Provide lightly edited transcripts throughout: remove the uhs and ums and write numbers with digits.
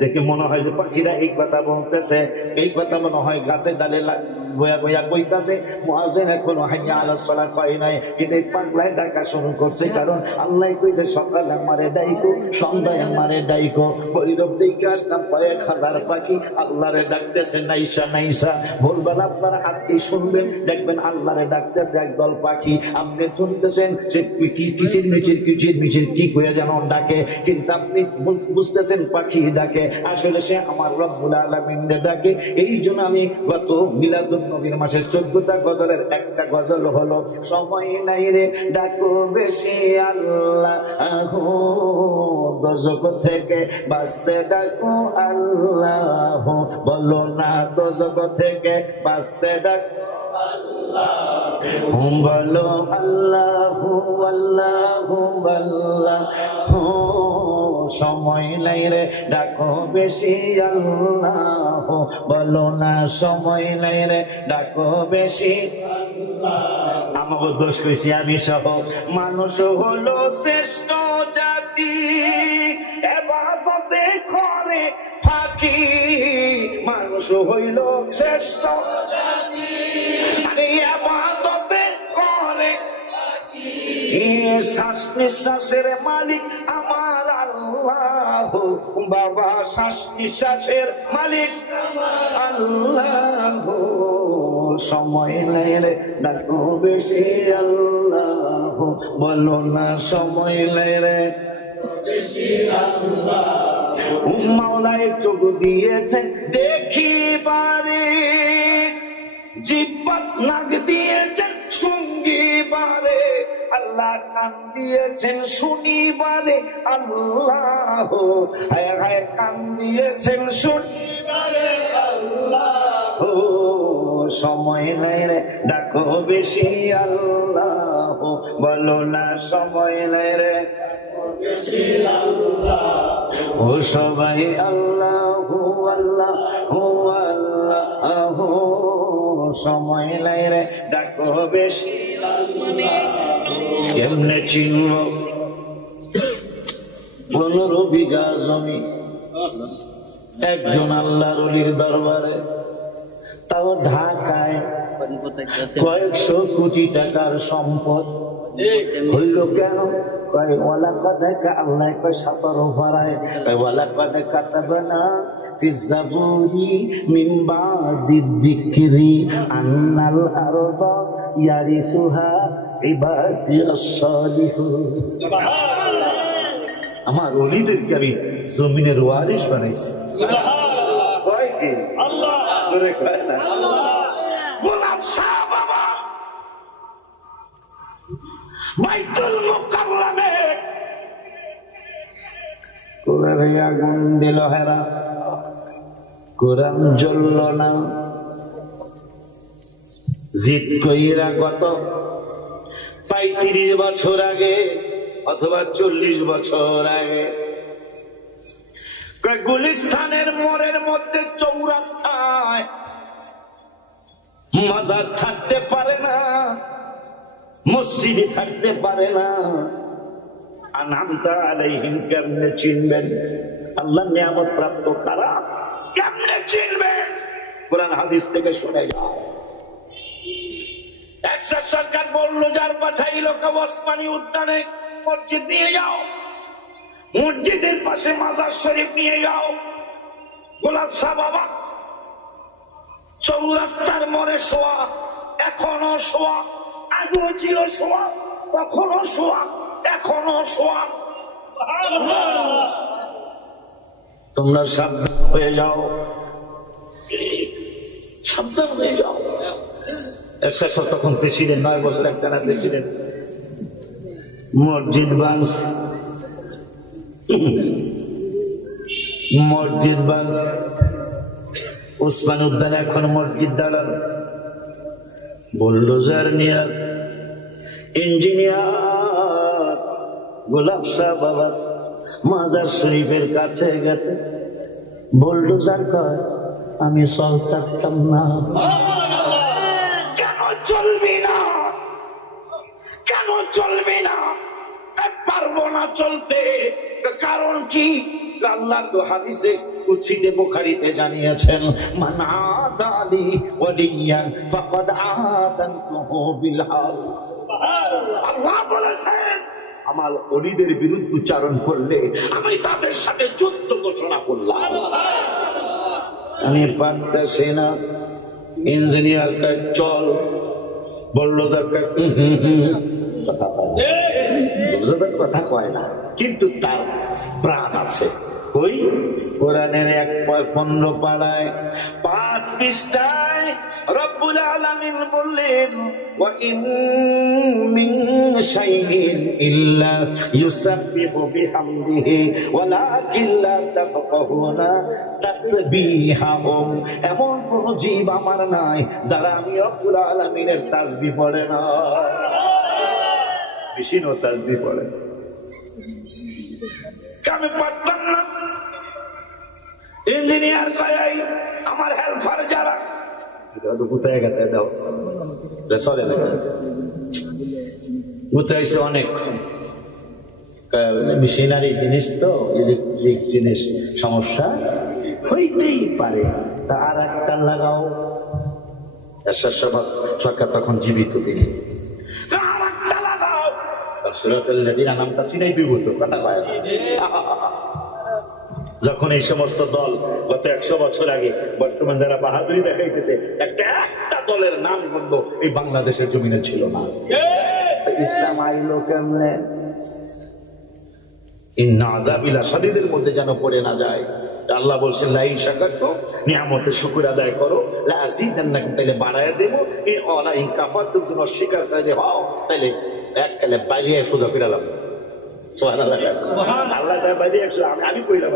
দেখে মনে হয় যে পাখিরা এই কথা বলতেছে, এই কথা মনে হয় গাছে ডালে বয়া বয়া কইতাছে। মুয়াজ্জিন এখনো হাইয়া আলাস সালাত কয় নাই, কিন্তু এই পাগলায় ডাকা শুরু করছে। কারণ আল্লাহ কইছে সকালে আমারে ডাইকো, সন্ধ্যায় আমারে ডাইকো। বৈরব দিকে আসলাম কয়েক হাজার পাখি আল্লাহরে ডাকতেছে নাইসা নাইসা। ভোরবেলা আপনারা আজকেই শুনবেন, দেখবেন আল্লাহরে ডাকতেছে একদল পাখি। আপনি শুনতেছেন সে কিচির মিচির কি কইয়া যেন ডাকে, কিন্তু আপনি বুঝতেছেন পাখি ডাকে, আসলে সে আমার রব্বুল আলামিনকে ডাকে। এই জন্য আমি গত মিলাদুন নবীর মাসের 14টা গজলের একটা গজল হলো সময় নাই রে ডাকো বেশি আল্লাহ, দোজখ থেকে বাঁচতে ডাকো আল্লাহ, বলো না দোজখ থেকে বাঁচতে ডাকো বলো আল্লাহ আল্লাহ আল্লাহ। সময় নাই রে ডাকো বেশি আল্লাহ, বলো না সময় নাই রে ডাকো বেশি। আমাকে দোষ কইছি আমি সহ। মানুষ হলো শ্রেষ্ঠ জাতি, ইবাদতে করে ফাঁকি। মানুষ হইল শ্রেষ্ঠ জাতি, ইবাদতে করে শ্বাস নিঃশ্বাসের মালিক আমার আল্লাহ। বাবা শ্বাস নিঃশ্বাসের মালিক আল্লাহ। সময় নেই ডাকো বেশি আল্লাহ, বলো না সময় নেই রে বেশি আল্লাহ। মাওলায় চোখ দিয়েছে দেখিবারে, জিহ্বা নাক দিয়েছেন শুনগিবারে, আল্লাহ কান দিয়েছেন শুনিবারে আল্লাহ। হায় হায় কান দিয়েছেন শুনিবারে আল্লাহ। সময় নাই রে ডাকো বেশি আল্লাহ, বলো না সময় নাই রে বেশি আল্লাহ। ও সবাই আল্লাহ আল্লাহ আল্লাহ, সময় নাই রে ডাকো বেশি। কেমনে চিনল 15 বিঘা জমি একজন আল্লাহর ওলির দরবারে, তাও ঢাকায় কয়েকশো কোটি টাকার সম্পদ। হইল কেন? আল্লাহ কয় 17 ভাড়ায় কাতাবানা ফিজ জাবুরি মিন বাদি যিকরি আন্নাল আরদা ইয়ারিসুহা ইবাদিয়াস সালিহুন। সুবহানাল্লাহ। আমার ওলিদেরকে আমি জমিনের ওয়ারিশ বানাইছি। সুবহানাল্লাহ। কয় কি আল্লাহ জোরে কয় না আল্লাহ। গোলাপ শাহ বাবা বাইতুল মুকাররমে কোরআনে আগুন দিল হেরা, কোরআন জ্বলল না। জিদ কইরা গত 35 বছর আগে অথবা 40 বছর আগে গুলিস্তানের মোড়ের মধ্যে চৌরাস্তায় মাজার থাকতে পারে না, মসজিদে থাকতে পারে না। আনআমতা আলাইহিম কেমনে চিনবেন? আল্লাহ নিয়ামত প্রাপ্ত কারা কেমনে চিনবেন? কোরআন হাদিস থেকে শুনে যাও। এরশাদ সরকার বললো যার পাঠাইলো ওসমানী উদ্যানে মসজিদ নিয়ে যাও, মসজিদের পাশে মাজার শরীফ নিয়ে যাও। গোলাপ শাহ বাবা চৌরাস্তার মোড়ে শোয়া, এখনো শোয়া, আগেও ছিল শোয়া, তখনও শোয়া, এখনো শোয়া। তোমরা সাবধান হয়ে যাও, সাবধান হয়ে যাও। এরশাদ তখন প্রেসিডেন্ট, 9 বছর একটানা প্রেসিডেন্ট। মসজিদ ভাঙছে, মসজিদ ভাঙছে। ওসমান উদ্যানে এখন মসজিদ দাঁড়ানো, বুলডোজার নিয়ে ইঞ্জিনিয়ার গোলাপ শাহ বাবা মাজার শরীফের কাছে গেছে। বুলডোজার কয় আমি চলতাম না। কেন চলবি না? কেন চলবি না? পারবো না চলতে। কারণ কি? আল্লাহ তো হাদিসে কুদসিতে বুখারীতে জানিয়েছেন, মান আদালি ওয়ালিয়ান ফাকাদ আযানতুহু বিল হারব। আল্লাহ বলেছেন, আমার ওলিদের বিরুদ্ধে উচ্চারণ করলে আমি তাদের সাথে যুদ্ধ ঘোষণা করলাম। আমি পারতেছি না, ইঞ্জিনিয়ার কাজ চল বললো, দরকার কথা কয় না, কিন্তু তার প্রাণ আছে। ওই কোরআনের 15 পাড়ায় 5 পৃষ্ঠায় রব্বুল আলামিন বললেন, ওয়া ইন মিন শাইইন ইল্লা ইউসাব্বিহু বিহামদিহি ওয়ালাকিন লা তাফকাহুনা তাসবিহাহুম। এমন কোন জীব আমার নাই যারা আমি রব্বুল আলামিনের তাসবিহ পড়ে না। বেশি নো তাসবিহ পড়ে, আমি পারতাম না। ইঞ্জিনিয়ার কয় আমার হেল্পার যারা কোথায় গেছে দাও গুতাইছে অনেক মেশিনারি জিনিস, তো ইলেকট্রিক জিনিস, সমস্যা হইতেই পারে, তা আর একটা লাগাও। সরকার তখন জীবিত দিনে নামটা চিনাই বিভূত কথা কয়। যখন এই সমস্ত দল গত 100 বছর আগে বর্তমান যারা বাহাদুরি দেখাইতেছে, একটা দলের নাম বন্ধ এই বাংলাদেশের জমিনে ছিল না। ইসলাম আইলো কেমনে? সাদীদের মধ্যে যেন পড়ে না যায়। আল্লাহ বলছেন, লাইন শাকারতুম, নিয়ামতের শুকর আদায় করো, লাযিদান্নাকুম, তাইলে বাড়ায় দেব। ওয়ালা ইন কাফারতুম, তুমি অস্বীকার করে হও, তাইলে এককালে বাইরে সোজা করে আলাম। সুবহানাল্লাহ, আল্লাহ তাআলা বাইরে আমি কইলাম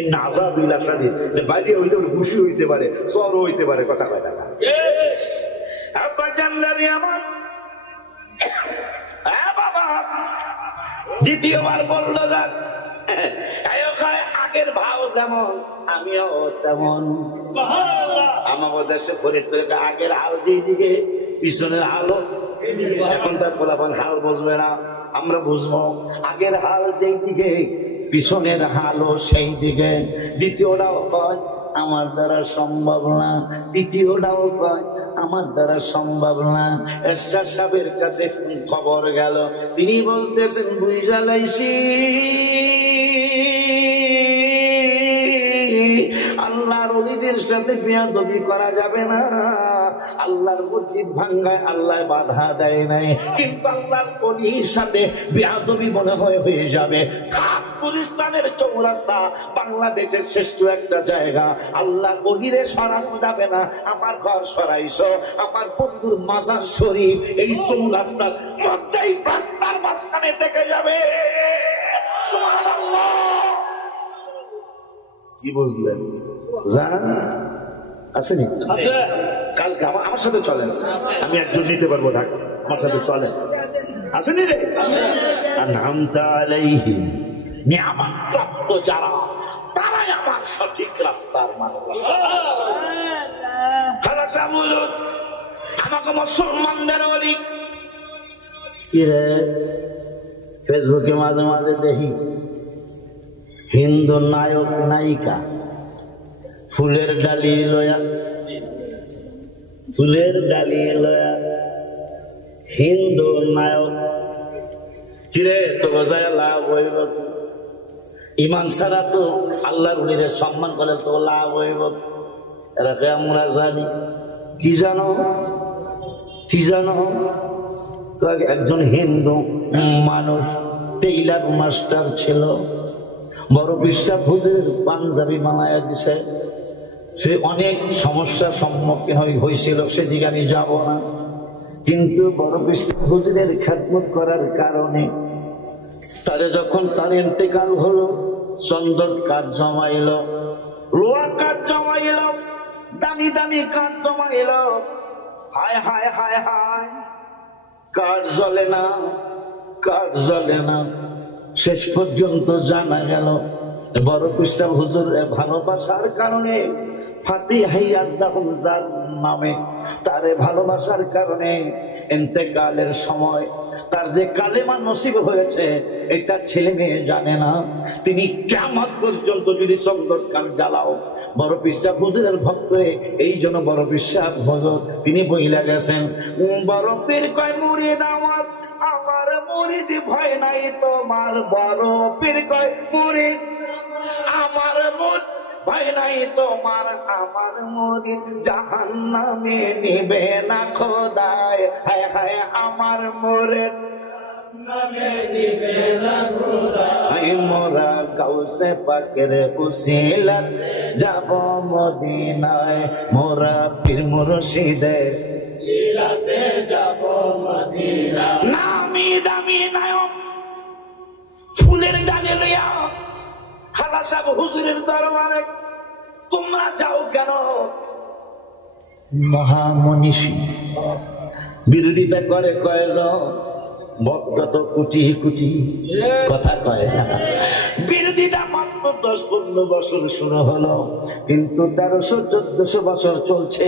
ইন্না আযাবি লাশাদীদ, বাইরে হইতে খুশি হইতে পারে, সর হইতে পারে, কথা কয় না। আব্বা জানলামি আমার বাবা দ্বিতীয়বার বলল, যাক আগের ভাও যেমন আমিও তেমন। আমার দেশে ফরিদপুরে আগের হাল যেদিকে পিছনের হালও, এখন তার ফলাফল হাল বুঝবে না, আমরা বুঝবো। আগের হাল যেই দিকে পিছনের হালও সেই দিকে। দ্বিতীয়টাও কয় আমার দ্বারা সম্ভব না, তৃতীয়টাও কয় আমার দ্বারা সম্ভব না। এরশাদ সাহেবের কাছে খবর গেল, তিনি বলতেছেন, বুঝা লাইছি আল্লাহর ওলিদের সাথে বেয়াদবি করা যাবে না। আল্লাহর মসজিদ ভাঙ্গায় আল্লাহ বাধা দেয় নাই, কিন্তু আল্লাহর ওলির সাথে বেয়াদবি মনে হয় হয়ে যাবে। গুলিস্তানের চৌরাস্তা বাংলাদেশের শ্রেষ্ঠ একটা জায়গা, আল্লাহর ওলিরে সরানো যাবে না। আমার ঘর সরাইছো, আমার বন্ধুর মাজার শরীফ এই চৌরাস্তার মধ্যেই রাস্তার মাঝখানে থেকে যাবে। সুবহানাল্লাহ, কি বুঝলেন? জান আসেনি? কালকে আমার সাথে চলেন, আমি একজন নিতে পারবো ঢাকা, আমার সাথে চলেন। আসেনি রে? আনআমতা আলাইহিম, নিয়ামত প্রাপ্ত যারা, তারাই আমার সঠিক রাস্তার মানুষ। খালাসা বলুন আমাকে মুসলমানদের বলি কি রে, ফেসবুকে মাঝে মাঝে দেখি হিন্দু নায়ক নায়িকা ফুলের ডালি লয়া, ফুলের ডালি লয়া হিন্দু নায়ক। কিরে তো বোঝায় লাভ হইব, ইমান ছাড়া তো আল্লাহর ওলিরে সম্মান করে তো লাভ হইব। এরাকে আমরা জানি কি জানো, কি জানো? একজন হিন্দু মানুষ টেইলার মাস্টার ছিল, বড় বিশ্বাস হুজুরের পাঞ্জাবি বানায়া দিছে। সে অনেক সমস্যার সম্মুখীন হয়েছিল, সেদিকে আমি যাব না। কিন্তু বড় বিশ্বাস হুজুরের খেদমত করার কারণে তারে যখন তার ইন্তেকাল হলো, চন্দন কাঠ জমাইল, লোহা কাঠ জমাইল, দামি দামি কাঠ জমাইল। হায় হায় হায় হায়, কাঠ জ্বলে না, কাঠ জ্বলে না। শেষ পর্যন্ত জানা গেল বড় বিশ্বাস হুজুরের ভালোবাসার কারণে, ফাতিহাই আজদাহুল যার নামে তারে ভালোবাসার কারণে ইন্তেকালের সময় তার যে কালেমা নসিব হয়েছে এটা ছেলে মেয়ে জানে না। তিনি কিয়ামত পর্যন্ত যদি চন্দন কাঠ জ্বালাও, বড় পীর সাহেব হুজুরের ভক্ত, এই জন্য বড় পীর সাহেব হুজুর তিনি বইলা গেছেন, বড় পীর কয় মুরিদ আমার, আমার মুরিদ ভয় নাই তোমার। বড় পীর কয় মুরিদ আমার, মুরিদ ভয় নাই তোমার। আমার মুরিদ জাহান্নামে নিবে না খোদায়, হায় হায় আমার মুরিদ মোরা গাউসে পাকের উসিলাত যাব মদিনায়, মোরা পীর মুর্শিদের উসিলাতে যাব মদিনায়। নামি দামি নায়ক ফুলের ডালে লইয়া খাজা সাহেব হুজুরের দরবারে তোমরা যাও কেন? মহামনীষী বিরোধিতা করে কয়জন? ভক্ত কোটি কোটি, কথা কয় না। বিরোধিতা মাত্র 10-15 বছর শুরু হলো, কিন্তু 1300-1400 বছর চলছে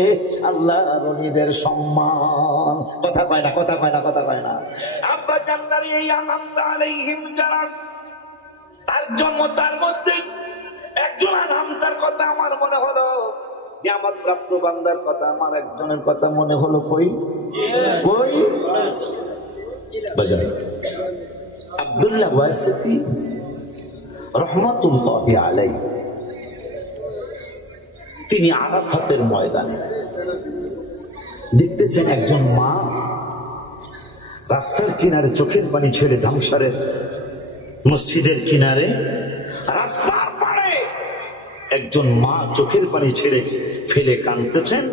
আল্লাহর ওলিদের সম্মান। কথা কয় না, কথা কয় না, কথা কয় না। আব্বা জান্নারি এই আনন্দ আলাইহিম যারা তার জন্ম, তার মধ্যে একজন নামটার কথা আমার মনে হলো, কিয়ামত প্রাপ্ত বান্দার কথা আমার একজনের কথা মনে হলো। কই কই আব্দুল্লাহ ওয়াসিতি রহমাতুল্লাহি আলাইহি, তিনি আরাফাতের ময়দানে দেখতেছেন একজন মা রাস্তার কিনারে চোখের পানি ছেড়ে, ধামসারের মসজিদের কিনারে রাস্তার পাড়ে একজন মা চোখের পানি ছেড়ে ফেলে কাঁদতেছেন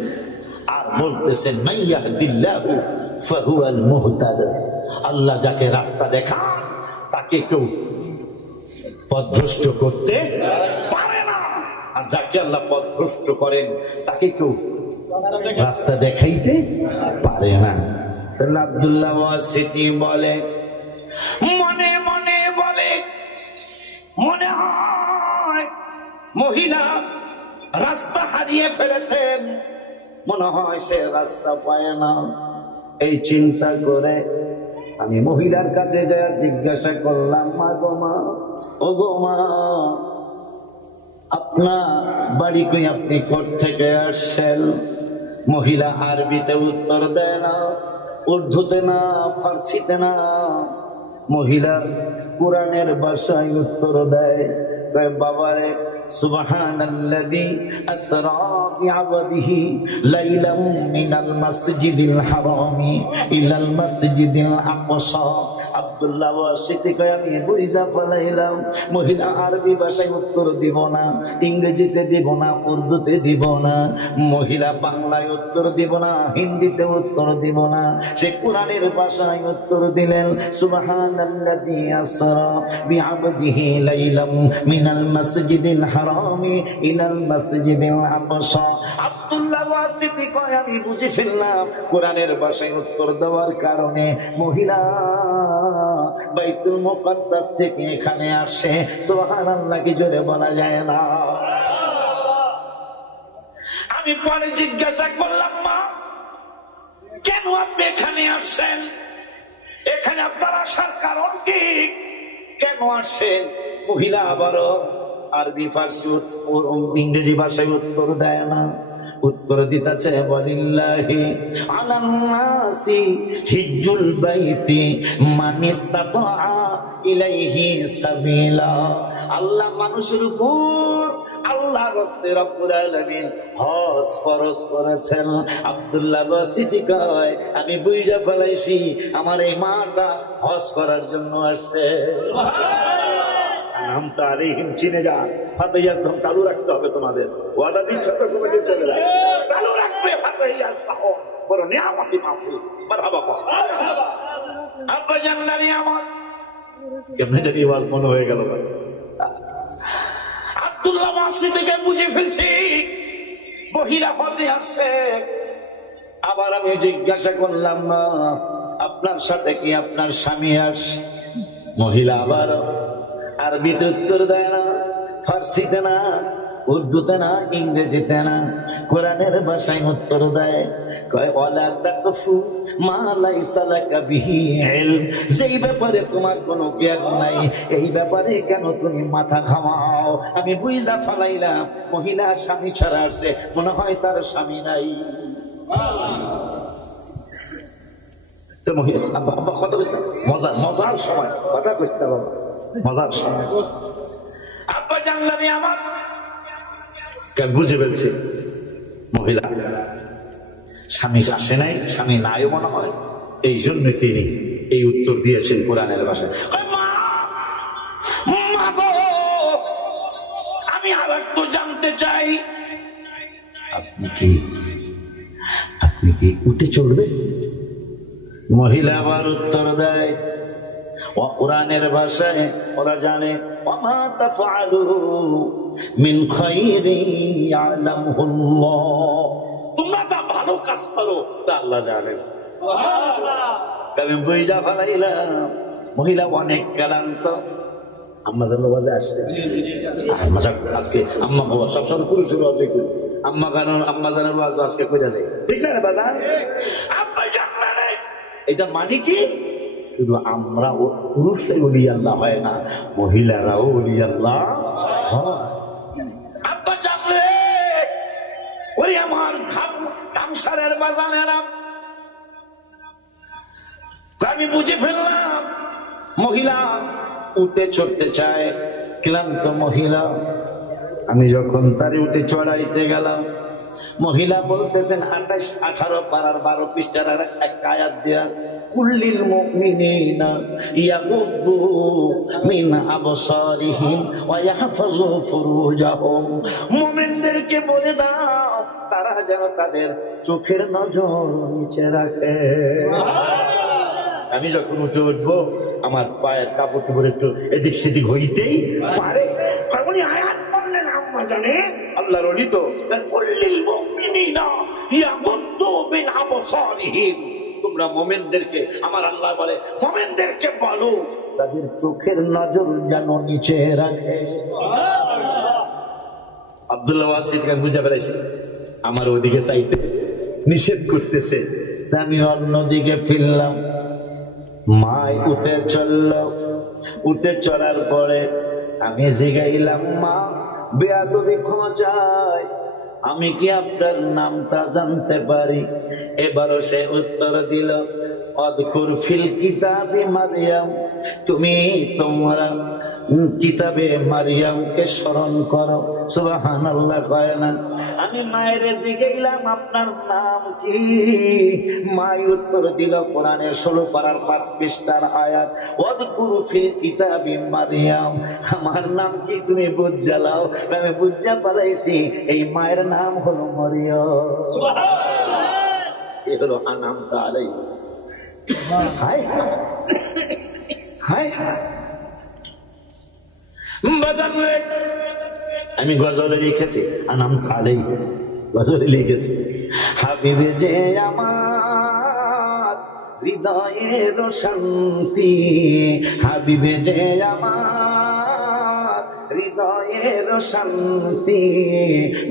আর বলতেছেন, মাইয়াহদিল্লাহু ফাহুয়াল মুহতাদ। আল্লাহ যাকে রাস্তা দেখান তাকে কেউ পথভ্রষ্ট করতে পারে না, আর যাকে আল্লাহ পথভ্রষ্ট করেন তাকে কেউ রাস্তা দেখাইতে পারে না। আব্দুল্লাহ ওয়াসিতি বলে, মনে মনে বলে, মনে হয় মহিলা রাস্তা হারিয়ে ফেলেছেন, মনে হয় সে রাস্তা পায় না। এই চিন্তা করে আমি মহিলার কাছে যা জিজ্ঞাসা করলাম, মা গো মা, ও গো মা, আপনার বাড়ি কই, আপনি কোথা থেকে আসছেন? মহিলা আরবিতে উত্তর দেয় না, উর্দুতে না, ফার্সিতে না, মহিলা কোরআনের ভাষায় উত্তর দেয়। বাবারে, সুবহানাল্লাযী আসরা বিআবদিহি লাইলাম মিনাল মাসজিদিল হারামি ইলাল মাসজিদিল আকসা। আব্দুল্লাহ ওয়াসিতি কয়, আমি বুঝা ফেলাইলাম মহিলা আরবি ভাষায় উত্তর দিব না, ইংরেজিতে দিব না, উর্দুতে দিব না, মহিলা বাংলায় উত্তর দিব না, হিন্দিতে উত্তর দিব না, সে কোরআনের ভাষায় উত্তর দিলেন, সুবহানাল্লাযী আসরা বিআবদিহি লাইলাম মিনাল মাসজিদিল হারামি ইলাল মাসজিদিল আকসা। আব্দুল্লাহ ওয়াসিতি কয়, আমি বুঝে ফেললাম কোরআনের ভাষায় উত্তর দেওয়ার কারণে মহিলা বাইতুল মুকাদ্দাস থেকে এখানে আসে। সুবহানাল্লাহ কি জোরে বলা যায় না? আমি পরে জিজ্ঞাসা করলাম, মা কেন আপনি এখানে আসছেন? এখানে আপনার আসার কারণ কি? কেন আসছেন? মহিলা আবারও আরবি ফার্সি ইংরেজি ভাষায় উত্তর দেয় না, উত্তর দিতেছে, ওয়ালিল্লাহি আলান নাসি হিজ্জুল বাইতি মান ইসতাতা ইলাইহি সাবিলা। আল্লাহ মানুষের উপর আল্লাহর রাস্তায় রব্বুল আলামিন হজ ফরজ করেছেন। আব্দুল্লাহ ওয়াসিতি কয়, আমি বুঝা ফেলাইছি আমার এই মাটা হজ করার জন্য আসছে। নামটা আলাইহিম চিনে যান, ফাতিহা চালু রাখতে হবে তোমাদের, ওয়াদা দিচ্ছি তো কমিটি চলে যায়, চালু রাখবে ফাতিহা সাহো বড় নিয়ামতি মাহফুজ। মারহাবা মারহাবা। আব্বা জান্নারি আমার কেমনে জানি আওয়াজ মনে হয়ে গেল ভাই। আব্দুল্লাহ ওয়াসিতি থেকে বুঝে ফেলছি মহিলা হজে আসছে। আবার আমি জিজ্ঞাসা করলাম, না আপনার সাথে কি আপনার স্বামী আসছে? মহিলা আবার আরবিতে উত্তর দেয় না, ফার্সিতে না, উর্দুতে না, ইংরেজিতে না, কোরআনের ভাষায় উত্তর দেয়, কয় ওয়ালা তাকফু মা লাইসা লাকা বিহি ইলম, যেই ব্যাপারে তোমার কোনো জ্ঞান নাই এই ব্যাপারে কেন তুমি মাথা ঘামাও? আমি বুঝা ফেলাইলাম মহিলা স্বামী ছাড়া আসছে, মনে হয় তার স্বামী নাই। মজার মজার সময় কথা কইতে হবে, মজার সময়। আব্বা জানলানি আমার বুঝে ফেলছে মহিলা স্বামী আসে নাই, স্বামী নাই মনে হয়, এই জন্য তিনি এই উত্তর দিয়েছেন কোরআনের ভাষায়। আমি আর একটু জানতে চাই, আপনি কি উঠে চলবে? মহিলা আবার উত্তর দেয় কোরআনের ভাষায়, ওরা জানে ওমা তাফআলু মিন খাইরি ইয়ালামুল্লাহ, তোমরা যা ভালো কাজ করো তা আল্লাহ জানেন। আমি বুঝা ফেলাইলাম মহিলা অনেক ক্লান্ত। আম্মা জানো বাজে আসছে, আজকে আম্মা বাবা সবসময় পুরুষের বাজে করি, আম্মা জানের বাজ আজকে কইরা দেয়, ঠিক না বাজার? আব্বা জানলে এটা মানে কি? শুধু আমরা পুরুষরাই ওলি আল্লাহ হয় না, মহিলারাও ওলি আল্লাহ হয়। আব্বা জানলে ওই আমার কামসারের বাজানেরা, আমি বুঝে ফেললাম মহিলা উঠে চড়তে চায়, ক্লান্ত মহিলা। আমি যখন তারে উঠে চড়াইতে গেলাম, মহিলা বলতেছেন 28-18 পারার 12 পৃষ্ঠার এক আয়াত দিয়া, কুল্লিল মুমিনিনা ইয়াগুদ্দু মিন আবসারিহিম ওয়া ইয়াহফাযু ফুরুজাহুম, মুমিনদেরকে বলে দাও তারা যেন তাদের চোখের নজর নিচে রাখে। আমি যখন উঠে উঠবো আমার পায়ের কাপড় টুপড় একটু এদিক সেদিক হইতেই পারে। উনি আয়াত পড়লেন আম্মা জানে আল্লাহর ওলি তো, কুল্লিল মুমিনিনা ইয়াগুদ্দু মিন আবসারিহিম, তোমরা মুমিনদেরকে, আমার আল্লাহ বলে মুমিনদেরকে বলো তাদের চোখের নজর যেন নিচে রাখে। আব্দুল্লাহ ওয়াসিফকে বুঝে বেড়াইছি, আমার ওদিকে চাইতে নিষেধ করতেছে, আমি অন্যদিকে ফিরলাম। মাই উঠে চলল, উঠে চলার পরে আমি জিগাইলাম, মা বেয়াদবি ক্ষমা চাই, আমি কি আপনার নামটা জানতে পারি? এবারও সে উত্তর দিল, অযকুর ফিল কিতাবি মারিয়াম, তুমি তোমরা কিতাবে মারিয়ামকে স্মরণ করো। সুবহানাল্লাহ কয় না? আমি মায়ের জিগাইলাম আপনার নাম কি? মাই উত্তর দিল কোরআনের 16 পারার 5 পৃষ্ঠার আয়াত, অযকুর ফিল কিতাবি মারিয়াম, আমার নাম কি তুমি বুঝা লাও? আমি বুঝা পালাইছি এই মায়ের নাম হলো মরিয়ম। সুবহানাল্লাহ, এই হলো আনামতা আলাইহি। হায় হায় হায়, আমি গজলে লিখেছি আনামতা আলাইহি, গজলে লিখেছি, হাবিবে যে আমার হৃদয়ের শান্তি, হাবিবে যে আমার হৃদয়ের শান্তি,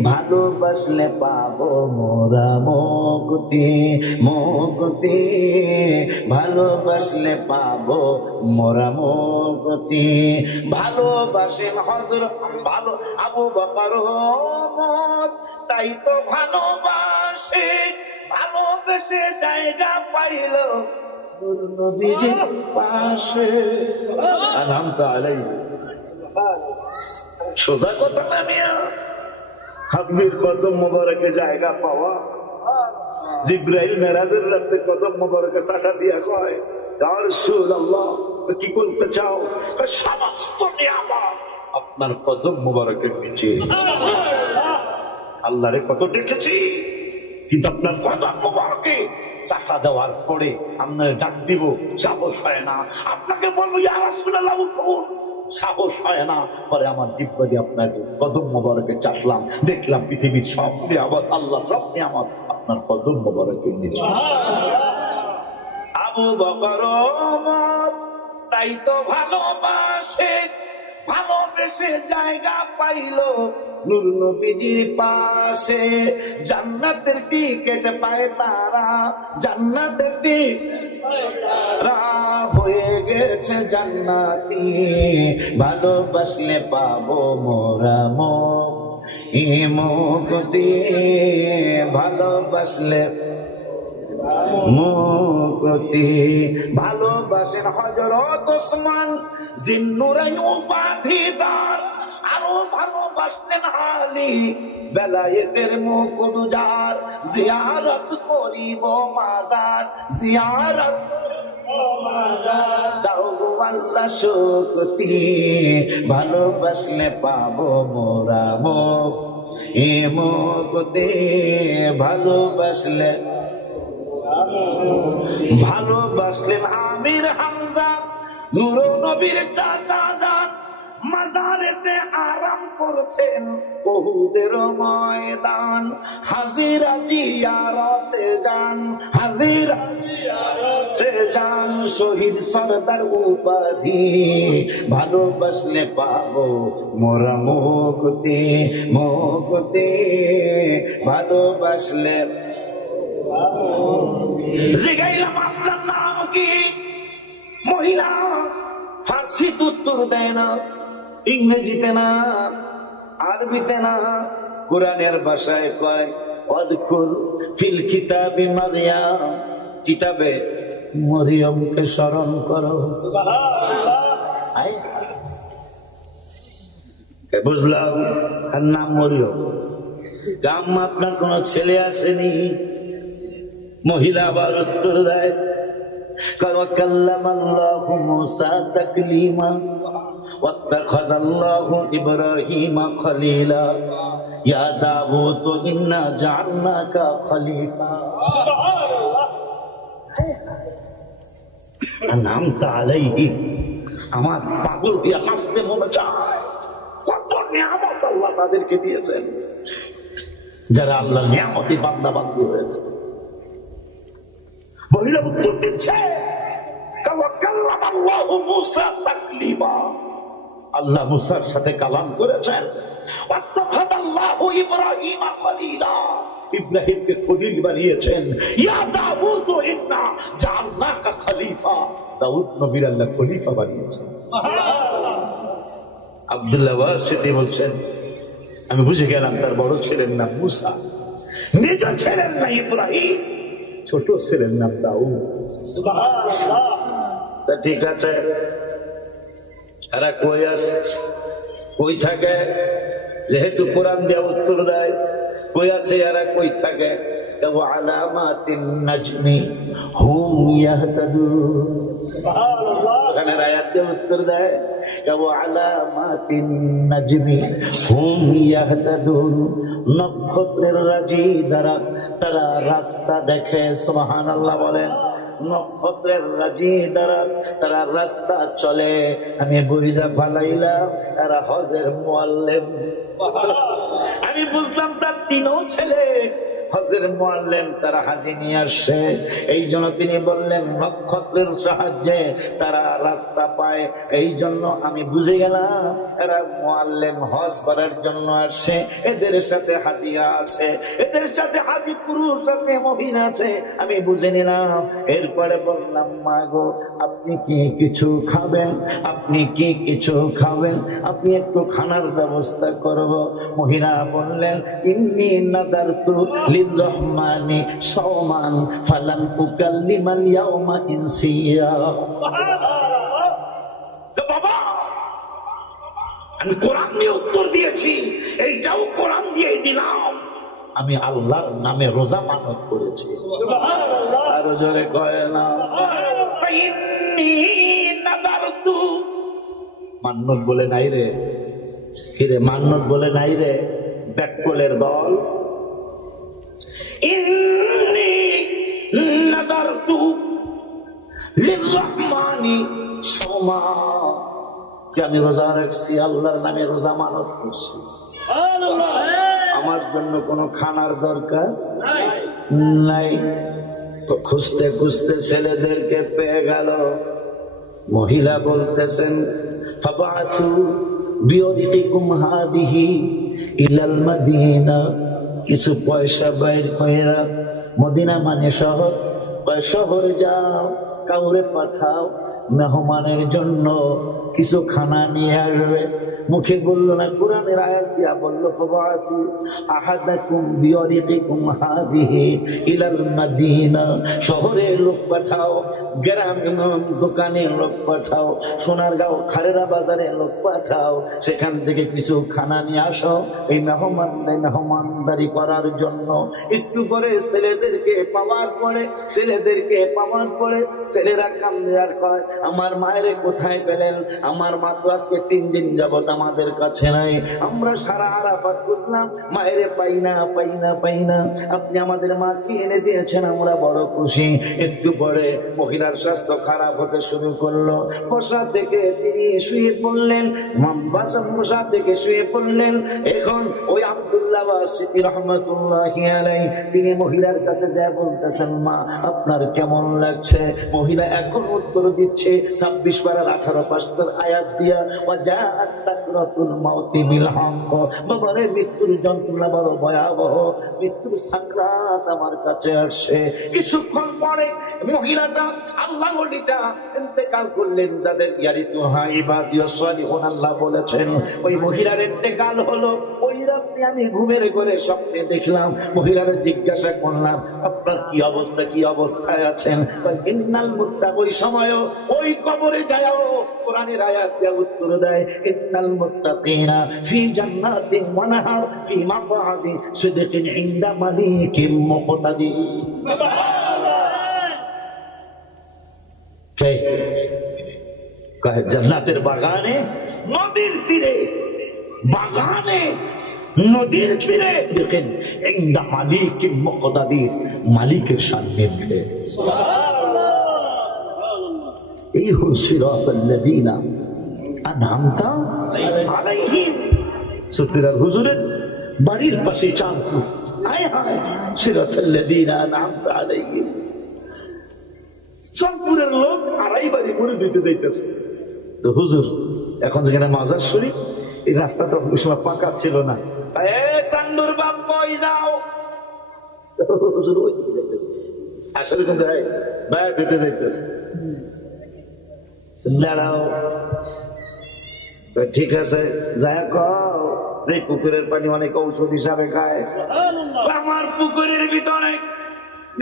ভালোবাসলে পাবো মোরা মুক্তি, মুক্তি, ভালোবাসলে পাবো মোরা মুক্তি। ভালোবাসেন হযরত ভালো আবু বকর ওমর, তাই তো ভালোবাসে, ভালোবেসে জায়গা পাইল নবীর পাশে। আনামতা আলাইহি, সোজা কথা না মিয়া, হাবিবের কদম মোবারকে জায়গা পাওয়া। জিবরাইল মেরাজের রাতে কদম মোবারকে সাটা দিয়া কয়, ইয়া রাসূলুল্লাহ কি করতে চাও? সমস্ত নিয়ামত আপনার কদম মোবারকের নিচে। আল্লাহরে কত দেখেছি, কিন্তু আপনার কদম মোবারকে চাকা দেওয়ার পরে আপনার ডাক দিব সাহস হয় না, আপনাকে বলবো ইয়া রাসূলুল্লাহ উঠুন, সাহস হয় না। পরে আমার জিহ্বা দিয়ে আপনার কদম মোবারকে চাটলাম, দেখলাম পৃথিবীর সব নিয়ামত, আল্লাহ সব নিয়ামত আপনার কদম মোবারকের নিচে। আবু বকর ওমর তাই তো ভালোবাসে, ভালোবেসে জায়গা পাইল নূর নবীজির পাশে, জান্নাতের টিকেট পায় তারা, জান্নাতের টিকেট হয়ে গেছে জান্নাতি, ভালোবাসলে পাবো মোরা মুক্তি, ভালোবাসলে মুক্তি। ভালোবাসেন হযরত ওসমান জিন্নুরাই উপাধিদার, আরো ভালোবাসলেন আলী বেলায়েতের মুকুটজার, জিয়ারত করিব মাজার, জিয়ারত দাও আল্লাহ শক্তি, ভালোবাসলে পাবো মোরা মুক্তি, ভালোবাসলে ভালোবাসলেন আমির হামজা নূর নবীর চাচা যান, মাজারেতে আরাম করছেন উহুদের ময়দান, হাজিরা জিয়ারতে যান, হাজিরা জিয়ারতে যান, শহীদ সরদার উপাধি, ভালোবাসলে পাবো মোরা মুক্তি, মুক্তি, ভালোবাসলে। জিগাইলাম আপনার নাম কি? মহিলা ফার্সি উত্তর দেয় না, ইংরেজিতে না, আরবিতে না, কোরআনের ভাষায় কয় ওয়াযকুর ফিল কিতাবি মারইয়াম, কিতাবে মরিয়মকে স্মরণ করো। সুবহানাল্লাহ। বুঝলাম আর নাম মরিয়ম, গাম আপনার কোন ছেলে আসেনি? মহিলা আবার উত্তর দেয় কাল্লামাল্লাহু মুসা তাকলিমা ওয়াত্তাখাযাল্লাহু ইব্রাহিমা খলিলা ইয়া দাউদ ইন্না জাআলনাকা খলিফা। নামতা আলাইহি, আমার পাগল দিয়া নাচতে মনে চায়। কত নিয়ামত আল্লাহ তাদেরকে দিয়েছেন যারা আল্লাহর নিয়ামতে বান্দা বান্দি হয়েছে। মহিলা উত্তর দিচ্ছে কাল্লামাল্লাহু মুসা তাকলিমা, আল্লাহ মুসার সাথে কালাম করেছেন, ওয়াত্তাখাযাল্লাহু ইব্রাহিমা খলিলা, ইব্রাহিমকে খলিল বানিয়েছেন, ইয়া দাউদ ইন্না জাআলনাকা খলিফা, দাউদ নবীর আল্লাহ খলিফা বানিয়েছেন। সুবহানাল্লাহ। আব্দুল্লাহ ওয়াসিতি বলছেন আমি বুঝে গেলাম তার বড় ছেলের নাম মুসা, নিজ ছেলের নাম ইব্রাহিম, ছোট ছেলের নাম দাউদ। সুবহানাল্লাহ। তা ঠিক আছে, এরা কই আছে, কই থাকে? যেহেতু কোরআন দিয়ে উত্তর দেয়, কই আছে এরা, কই থাকে? ওয়ালামাতিন নাজমি হুম ইয়াহতাদুন। সুবহানাল্লাহ। এখানে আয়াত দিয়ে উত্তর দেয় ওয়ালামাতিন নাজমি হুম ইয়াহতাদুন, নক্ষত্রের রাজি দ্বারা তারা রাস্তা দেখে। সুবহানাল্লাহ বলেন। নক্ষত্রের রাজি দ্বারা তারা রাস্তা চলে। আমি বুঝা ফালাইলাম এরা হজের মুআল্লিম। আমি বুঝলাম তার তিনও ছেলে হজের মুআল্লিম, তারা হাজি নিয়ে আসছে। এই জন্য তিনি বললেন নক্ষত্রের সাহায্যে তারা রাস্তা পায়। এই জন্য আমি বুঝে গেলাম এরা মুআল্লিম, হজ করার জন্য আসছে। এদের সাথে হাজিরা আছে, এদের সাথে হাজি পুরুষ আছে, মহিলা আছে। আমি বুঝে নিলাম। এরপরে বললাম মা গো আপনি কি কিছু খাবেন? আপনি কি কিছু খাবেন? আপনি একটু খানার ব্যবস্থা করব। মহিলা বললেন ইন্নী নাদারতু লিররহমানি সাওমান ফালান উকাল্লিমাল ইয়াওমা ইনসিয়া। বাবা আমি কোরআন দিয়ে উত্তর দিয়েছি, এইটাও কোরআন দিয়ে দিলাম। আমি আল্লাহর নামে রোজা মানত করেছি। সুবহানাল্লাহ। আর জোরে কয় না ইন্নী নাদারতু। মান্নত বলে নাই রে, কিরে মান্নত বলে নাই রে, ব্যাককলের দল। ইন্নী নাদারতু লিররহমানি সাওমা, আমি রোজা রাখছি, আল্লাহর নামে রোজা মানত করছি। সুবহানাল্লাহ। আমার জন্য কোনো খানার দরকার নাই। তো খুঁজতে খুঁজতে ছেলেদেরকে পেয়ে গেল। মহিলা বলতেছেন ফাবাতু বিয়রিকুম হাদিহি ইলাল মাদিনা, কিছু পয়সা বাইর কইরা, মদিনা মানে শহর, শহরে যাও, কাউরে পাঠাও মেহমানের জন্য কিছু খানা নিয়ে আসবে। মুখে বললো না, কোরআনের আয়াত দিয়া বললো, ফাবাআতু আহাদাকুম বিওয়ারিকিকুম হাদিহি ইলাল মাদিনা, শহরে লোক পাঠাও, গ্রামে দোকানে লোক পাঠাও, সোনারগাঁও খারেরা বাজারে লোক পাঠাও, সেখান থেকে কিছু খানা নিয়ে আসো এই মেহমানদারি করার জন্য। একটু পরে ছেলেদেরকে পাওয়ার পরে ছেলেরা কান্দে আর কয়, আমার মায়ের কোথায় পেলেন? আমার মা তো আজকে 3 দিন যাবত আমাদের কাছে নাই, আমরা সারা আরাফাত করলাম, মায়ের পাই না। আপনি আমাদের মাকে এনে দিয়েছেন, আমরা বড় খুশি। একটু পরে মহিলার স্বাস্থ্য খারাপ হতে শুরু করলো, বসা থেকে তিনি শুয়ে পড়লেন, বসা থেকে শুয়ে পড়লেন। এখন ওই আব্দুল্লাহ ওয়াসিতি রহমাতুল্লাহি আলাইহি তিনি মহিলার কাছে যায় বলতেছেন, মা আপনার কেমন লাগছে? মহিলা এখন উত্তর দিচ্ছে 26 পারার 18 পাঁচটার আয়াত দিয়া, ওয়াজাআত সাকরাতুল মাউতি বিল হক, বাবারে মৃত্যুর যন্ত্রণা বড় ভয়াবহ, মৃত্যুর সাকরাত আমার কাছে আসছে। কিছুক্ষণ পরে মহিলাটা, আল্লাহ ওলিটা ইন্তেকাল করলেন, যাদের ইয়ারিতুহা ইবাদিয়াস সালিহুন, আল্লাহ বলেছেন ওই মহিলার ইন্তেকাল হলো। ওই রাতে আমি ঘুমের ঘরে স্বপ্নে দেখলাম, মহিলার জিজ্ঞাসা করলাম, আপনার কি অবস্থা, কি অবস্থায় আছেন? ইন্নাল মুত্তাক, ওই সময়ও ওই কবরে যাও কোরআনের আয়াত দিয়ে উত্তর দেয়, ইন্নাল মুত্তাকিনা ফি জান্নাতিন ওয়া নাহার ফি মাকআদি সিদকিন ইনদা মালিকিন মুকতাদির। জান্নাতের বাগানে, নদীর তীরে, বাগানে নদীর তীরে, দেখেন ইনদা মালিকিন মুকতাদির, মালিকের সান্নিধ্যে। এই হল সিরাতাল্লাযীনা আনআমতা আলাইহিম। সুতরাং হুজুরের বাড়ির পাশে চাঁদপুর, হায় হায়, সিরাতাল্লাযীনা আনআমতা আলাইহিম। চাঁদপুরের লোক আড়াই বাড়ি করে দিতে যাইতেছে। তো হুজুর এখন যেখানে মাজার শরীফ, এই রাস্তাটা ওই সময় পাকা ছিল না, চান্দুর বাপ কই যাও, হুজুর ওই দিকে যাইতেছে, আসলে কিন্তু বাইরে দিতে যাইতেছে। দাঁড়াও, ঠিক আছে, যাই কও এই পুকুরের পানি অনেক ঔষধ হিসাবে খায়, আমার পুকুরের ভিতরে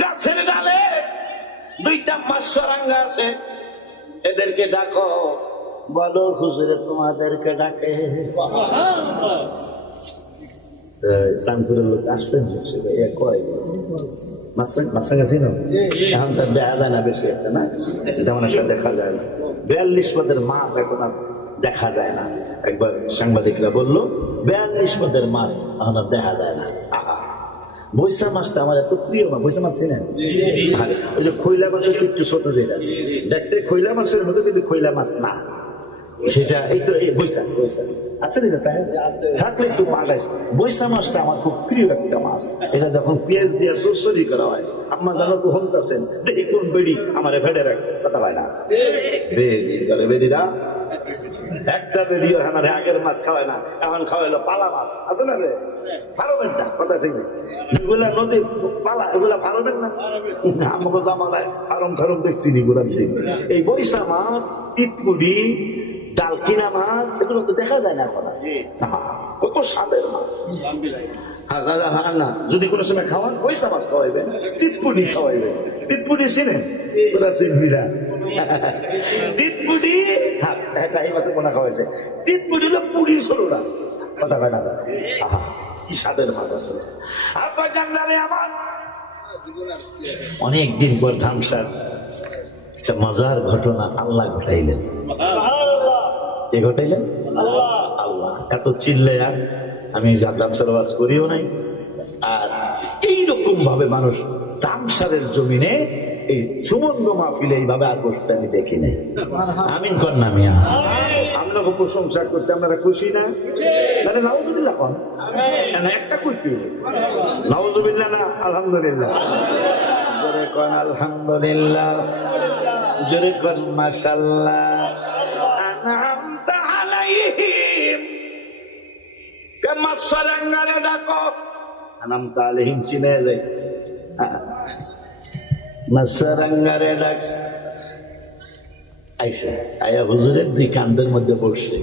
গাছের ডালে 2টা মাছরাঙ্গা আছে, এদেরকে ডাকো, বলো হুজুরে তোমাদেরকে ডাকে। চাঁদপুরের লোক আসবেন, মাছরাঙ্গা ছিল, এখন তো দেখা যায় না বেশি একটা, না তেমন একটা দেখা যায় না। 42 পদের মাছ এখন আর দেখা যায় না। একবার সাংবাদিকরা বললো 42 পদের মাছ এখন আর দেখা যায় না। বৈশা মাছটা আমার এত প্রিয় না, বৈশা মাছ চিনেন? ওই যে খৈলা মাছ হচ্ছে একটু ছোট, যেটা দেখতে খৈলা মাছের মতো, কিন্তু খৈলা মাছ না সেটা। এই তো এই বৈশা আছে না, থাকলে একটু পাল্টাইছে। বৈশা মাছটা আমার খুব প্রিয় একটা মাছ। এটা যখন পেঁয়াজ দিয়ে সরসরি করা হয়, আম্মা জানো তো হলতেছেন, দেখি কোন বেড়ি আমার ভেড়ে রাখে, কথা পায় না বেড়িরা, একটা বেরিয়ে আমার আগের মাছ খাওয়ায় না, এখন খাওয়াইলো পালা মাছ, আছে না রে ফারমের না, কথা ঠিক নেই, যেগুলা নদী পালা এগুলা ফারমের না, আমাকে জামালায় ফারম দেখছি নি গোলাম। এই বৈশা মাছ, টিটকুড়ি, ডালকিনা মাছ, এগুলো তো দেখা যায় না এখন, কত স্বাদের মাছ। না যদি কোনো সময় খাওয়ান বৈশা মাছ খাওয়াইবেন, টিটপুটি খাওয়াইবেন। টিটপুটি চিনেন? ওরা চিনবিরা টিটপুটি, এই মাছের পোনা খাওয়াইছে। টিটপুটি হলো পুরি ছোড়া, কথা হয় না, কি স্বাদের মাছ আছে। আমার অনেকদিন পর ধামসার একটা মজার ঘটনা আল্লাহ ঘটাইলেন। কে ঘটাইলেন? আল্লাহ। এত চিল্লে আমি ধামসার ওয়াজ করিও নাই। আর এইরকম ভাবে মানুষ ধামসারের জমিনে এই সুবর্ণ মাহফিলে এইভাবে আর বসতে আমি দেখি নাই। আমিন কন্যা মিয়া, আপনাকে প্রশংসা করছি, আপনারা খুশি না? নাউজুবিল্লাহ কোন একটা করতে নাউজুবিল্লাহ না আলহামদুলিল্লাহ, জোরে কোন আলহামদুলিল্লাহ, জোরে কোন মাশাআল্লাহ। আনআমতা আলাইহিম মাসারাঙ্গারে ডাকো, নাম তালিম চিনে যায়, মাসারাঙ্গারে ডাকস আইসা, আয়া হুজুরের দুই কান্দের মধ্যে বসছে।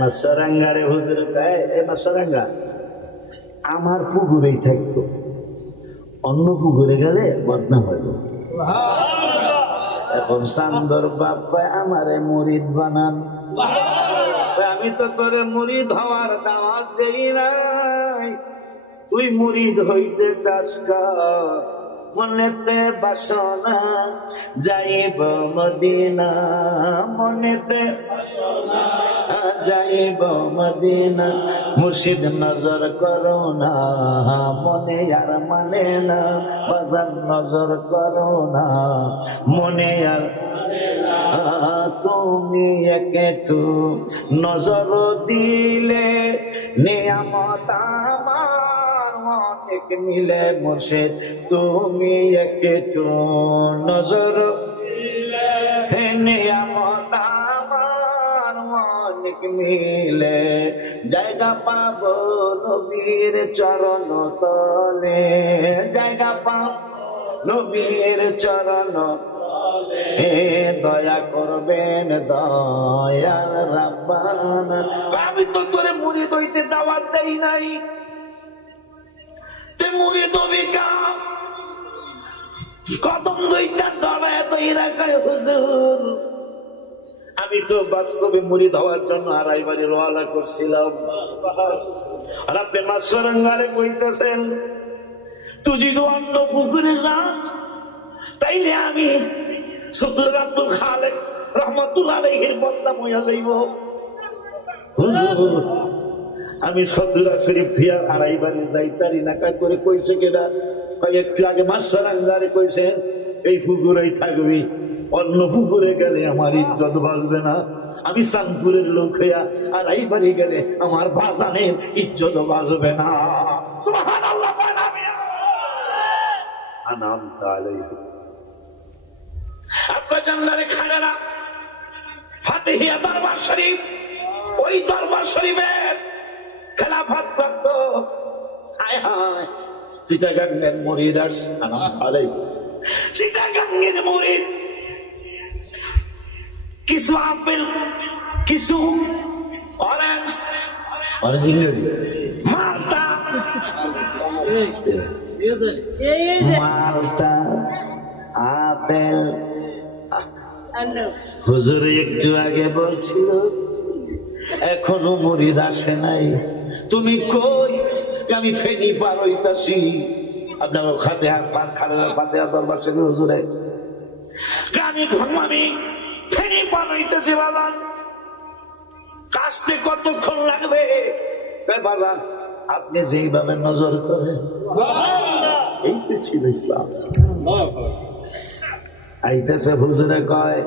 মাসারাঙ্গারে হুজুরে মাসারাঙ্গা আমার পুকুরেই থাকতো, অন্য পুকুরে গেলে বদনাম হইব। এখন চান্দর বাপ্পা আমারে মুরিদ বানান, আমি তো তোরে মুরিদ হওয়ার দাওয়াত দেই নাই, তুই মুরিদ হইতে চাস মনেতে বাসনা যাইব মদিনা, মনেতে যাইব মদিনা, মুর্শিদ নজর করো না মনে আর মানে না, বাজার নজর করো না মনে আর, তুমি একটু নজর দিলে নিয়ামত আমার অনেক মিলে, মুর্শিদ তুমি একটু নজর দিলে নিয়ামত আমার অনেক মিলে, জায়গা পাবো নবীর চরণ তলে, জায়গা পাবো নবীর চরণ, দয়া করবেন দয়াল রাব্বানা। আমি তো তোরে মুরিদ হইতে দাওয়াত দেই নাই, তে মুরিদ হবি কাম কদম দইটা চড়ায় তো রাখায় হুজুর। আমি তো বাস্তবে মুরিদ হওয়ার জন্য আড়াই বাড়ি রওনা করছিলাম, আর আপনি মাসারাঙ্গারে কইতেছেন তুই যদি অন্য পুকুরে যাস তাইলে আমি সদর আব্দুল খালেক রহমাতুল্লাহ আলাইহির বদনাম হইয়া যাইব। হুজুর আমি সদুরা শরীফ থিয়া আড়াই বাড়ি যাইতারি না, কাজ করে কইছে কেডা, একটু আগে মাসারাঙ্গারে কইছেন এই পুকুরেই থাকবি, অন্য পুকুরে গেলে আমার ইজ্জত বাঁচবে না, আমি চাঁদপুরের লোক হইয়া আড়াই বাড়ি গেলে আমার বাজানের ইজ্জত বাঁচবে না। সুবহানাল্লাহ। আনাম আলাইহি আপনার জানলারে খাড়ারা ফাতিহিয়া দরবার শরীফ, ওই দরবার শরীফের খেলাফত প্রাপ্ত হায় হায় চিটাগাঙ্গের মুরিদ আনাম আলাইহি, চিটাগাঙ্গের মুরিদ কিছু আপেল কিছু অরেঞ্জ ইংরেজি মালটা মালটা আপেল, হুজুর একটু আগে বলছিল এখনো মুরিদ আসে নাই, তুমি কই? আমি ফেনি পার হইতাছি, আপনার খাতে হাত পান খালে পাতে দরবার শরীফ হুজুরে আমি ঘুমামি ফেনি পার হইতেছি, বাবা কাজতে কতক্ষণ লাগবে? বাবা আপনি যেইভাবে নজর করেন এইটা ছিল ইসলাম। আইতেছে হুজুরে কয়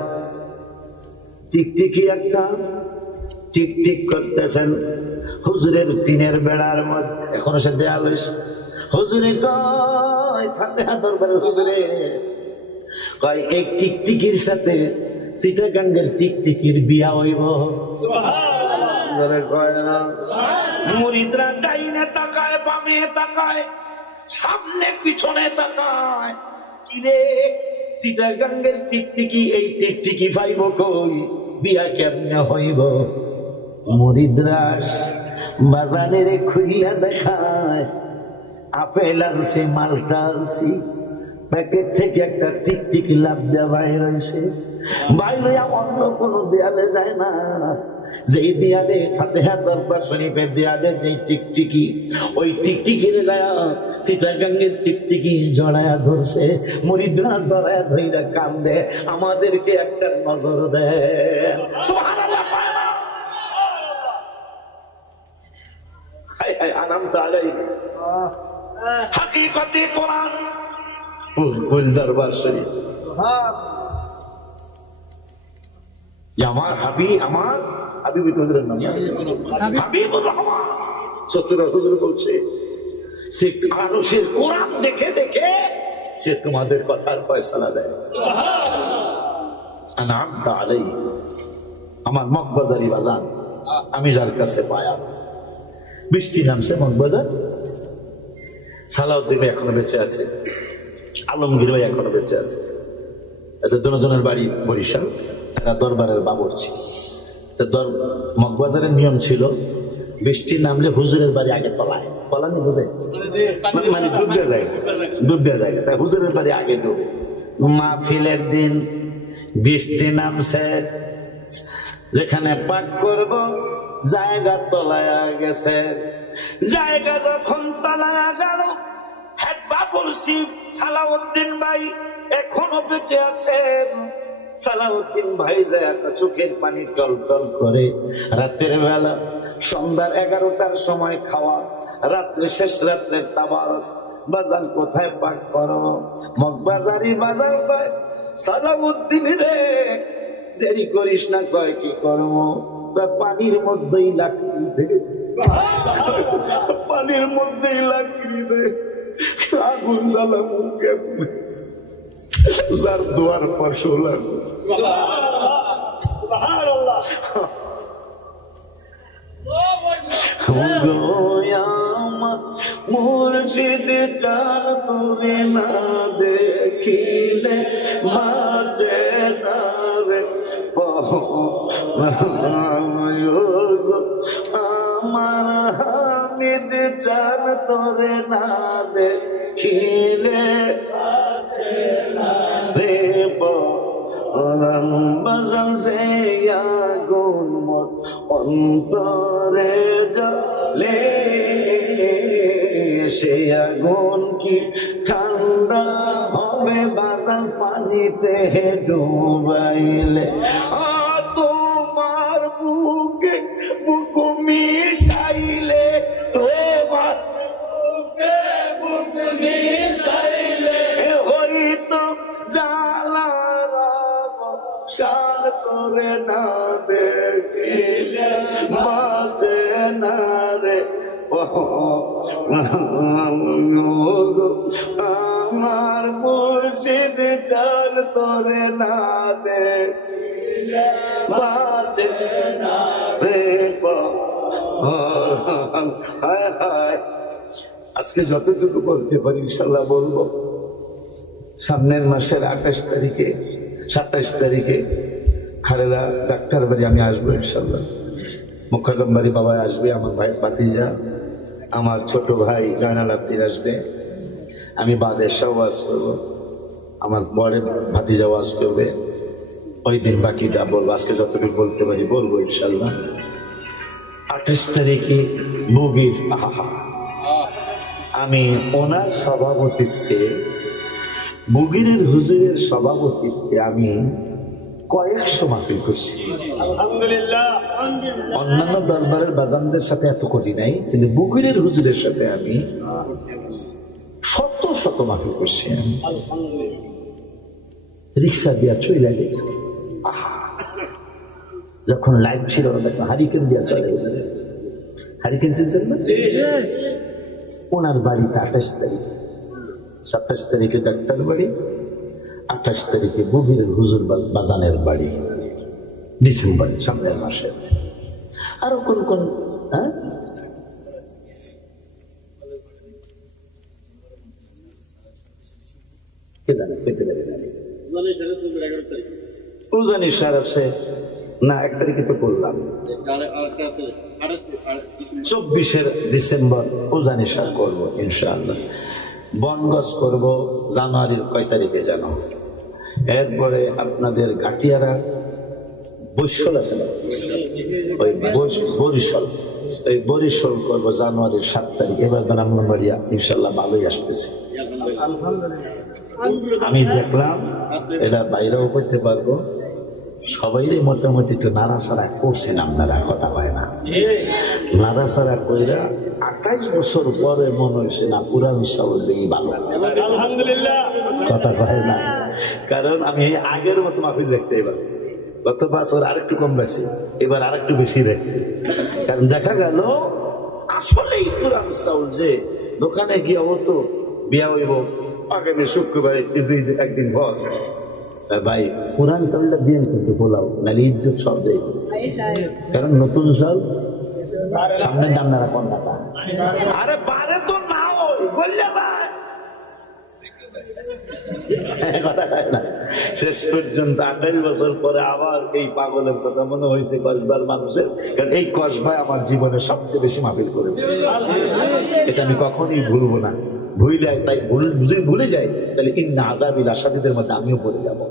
টিকটিকি একটা টিকটিক করতেছেন হুজুরের টিনের বেড়ার মধ্যে, এখনো সে দেয়াল হয়েছে। হুজুরে কয় ফাতিহা দরবারে হুজুরে কয় এক টিকটিকির সাথে চিটাগাঙ্গের টিকটিকির বিয়া হইব। কয় না মুরিদরা ডাইনে তাকায় বামে তাকায় সামনে পিছনে তাকায়, কিরে চিটাগাঙ্গের টিকটিকি এই টিকটিকি পাইব কই, বিয়া কেমনে হইব? মুরিদরা বাজারের খুইলা দেখায় আপেল আনছি মালটা আনছি, প্যাকেট থেকে একটা টিকটিকি লাভ দেওয়া বাইর হয়েছে, বাইরে অন্য কোনো দেয়ালে যায় না, যেই দেয়ালে ফাতিহা দরবার শরীফের দেয়ালে যেই টিকটিকি, ওই টিকটিকির যায় চিটাগাঙ্গের টিকটিকি জড়ায়া ধরছে, মুরিদরা জড়ায়া ধইরা কান্দে, আমাদেরকে একটা নজর দেয়। সুবহানাল্লাহ। আনামত আলাইহি হাকিকতে কোরআন কুল দরবার শরীফ, আমার হাবিব হুজুরের নাম হাবিবুর রহমান সত্যরা হুজুর বলছে সে মানুষের কোরআন দেখে দেখে সে তোমাদের কথার ফয়সালা দেয়। আনামত আলাইহি আমার মকবাজারি বাজান, আমি যার কাছে পায়া বৃষ্টি নামছে মগবাজার, সালাউদ্দিন ভাই এখনো বেঁচে আছে, আলমগীর ভাই এখনো বেঁচে আছে। এটা দুজনের বাড়ি বরিশাল, এরা দরবারের বাবুর্চি। মগবাজারের নিয়ম ছিল বৃষ্টি নামলে হুজুরের বাড়ি আগে তলায়, তলানি বুঝে মানে ডুবিয়া যায়, তাই হুজুরের বাড়ি আগে ডুবে। মাহফিলের দিন বৃষ্টি নামছে, যেখানে পাঠ করব জায়গা তলায় গেছে। জায়গা যখন তলায় গেল, হ্যাঁ বাবুর্চি সালাউদ্দিন ভাই এখনো বেঁচে আছেন। সালাউদ্দিন ভাই যায় চোখের পানি টল টল করে। রাতের বেলা সন্ধ্যার 11টার সময় খাওয়া, রাত্রে শেষ রাত্রের তাবারক বাজার কোথায় পাক করো? মগবাজারি বাজার পায়। সালাউদ্দিন রে দেরি করিস না, কয় কি করবো? পানির মধ্যেই লাকড়ি দে, পানির মধ্যেই লাকড়ি দে, আগুন জ্বালাবো কেমনে? যার দোয়ার পাশে লাগবে। মুর্শিদ চার তোরে না দেখিলে বাঁচে না রে, আমার হামিদ চার তোরে না দেখিলে বাঁচে না রে, বাজান সে আগুন মোর অন্তরে জ্বলে, সে আগুন কি ঠান্ডা হবে বাজান পানিতে ডুবাইলে? তোমার বুকে বুক মিশাইলে, তোমার বুকে বুক মিশাইলে হইতো জ্বালা সার করে না দেখিলে বাঁচে না রে, আমার মুর্শিদ চার তোরে না দেখিলে বাঁচে না রে। হায় হায়, আজকে যতটুকু বলতে পারি ইনশাল্লাহ বলবো। সামনের মাসের 28 তারিখে 27 তারিখে খালেদা ডাক্তার বাড়ি আমি আসবো ইনশাল্লাহ। মুখাদ্দম বাড়ি বাবা আসবে, আমার ভাই ভাতিজা, আমার ছোট ভাই জয়নাল আব্দিন আসবে, আমি বাদেশাও ওয়াজ করবো, আমার বড়ের ভাতিজা ওয়াজ করবে। ওই দিন বাকিটা বলবো, আজকে যতটুকু বলতে পারি বলবো ইনশাল্লাহ। 28 তারিখে বগির আমি ওনার সভাপতিত্বে, বগিরের হুজুরের সভাপতিত্বে আমি কয়েকশো মাহফিল করছি। অন্যান্য দরবারের বাজানদের সাথে এত করি নাই, কিন্তু বগিরের হুজুরের সাথে আমি শত শত মাহফিল করছি। রিক্সা দিয়া চলে যেত, যখন লাইট ছিল হারিকেন দিয়া চলে গেছে। হারিকেন চিনছেন না? ওনার বাড়িতে 28 তারিখ, 27 তারিখে ডাক্তার বাড়ি, 28 তারিখে বগিরের হুজুর বাজানের বাড়ি, ডিসেম্বর সামনের মাসে। আরো কোন কোন উজানি সার আছে না? 1 তারিখে তো করলাম, 24 ডিসেম্বর উজানি সার করবো ইনশাআল্লাহ। বনগজ করবো জানুয়ারির কয় তারিখে জানো? এরপরে আপনাদের ঘাটিয়ারা বরিশাল আছে না, ওই বরিশাল, ওই বরিশাল করবো জানুয়ারির 7 তারিখ। এবার ব্রাহ্মণবাড়িয়া ইনশাল্লাহ ভালোই আসতেছে। আমি দেখলাম এটা বাইরেও করতে পারবো, সবাই মোটামুটি একটু নাড়াচাড়া করছেন আপনারা, কথা হয় না? নাড়াচাড়া কইরা 28 বছর পরে মনে হয়েছে না পুরান চাউলেই ভালো, কথা হয় না? কারণ আমি আগের মতো মাহফিল দেখছি, এবার গত বছর আরেকটু কম রাখছি, এবার আরেকটু বেশি রাখছি। কারণ দেখা গেল আসলেই পুরান চাউল যে দোকানে গিয়ে হতো বিয়া হইব আগামী শুক্রবার একদিন পর, ভাই পুরান চাউলটা দিয়ে কিন্তু পোলাও নাহলে ইজ্জত সব দেয়। কারণ নতুন চাউল সামনের ডান না কন্যাটা, আরে পারে তো নাও গল্লা ভাই কথা কয় না। শেষ পর্যন্ত 28 বছর পরে আবার এই পাগলের কথা মনে হয়েছে কসবার মানুষের, কারণ এই কসবায় আমার জীবনে সবচেয়ে বেশি মাহফিল করেছে। এটা আমি কখনোই ভুলবো না, ভুলে তাই ভুলে যাই তাহলে ইন্না আযাবি লাশাদীদের মধ্যে আমিও পড়ে যাবো।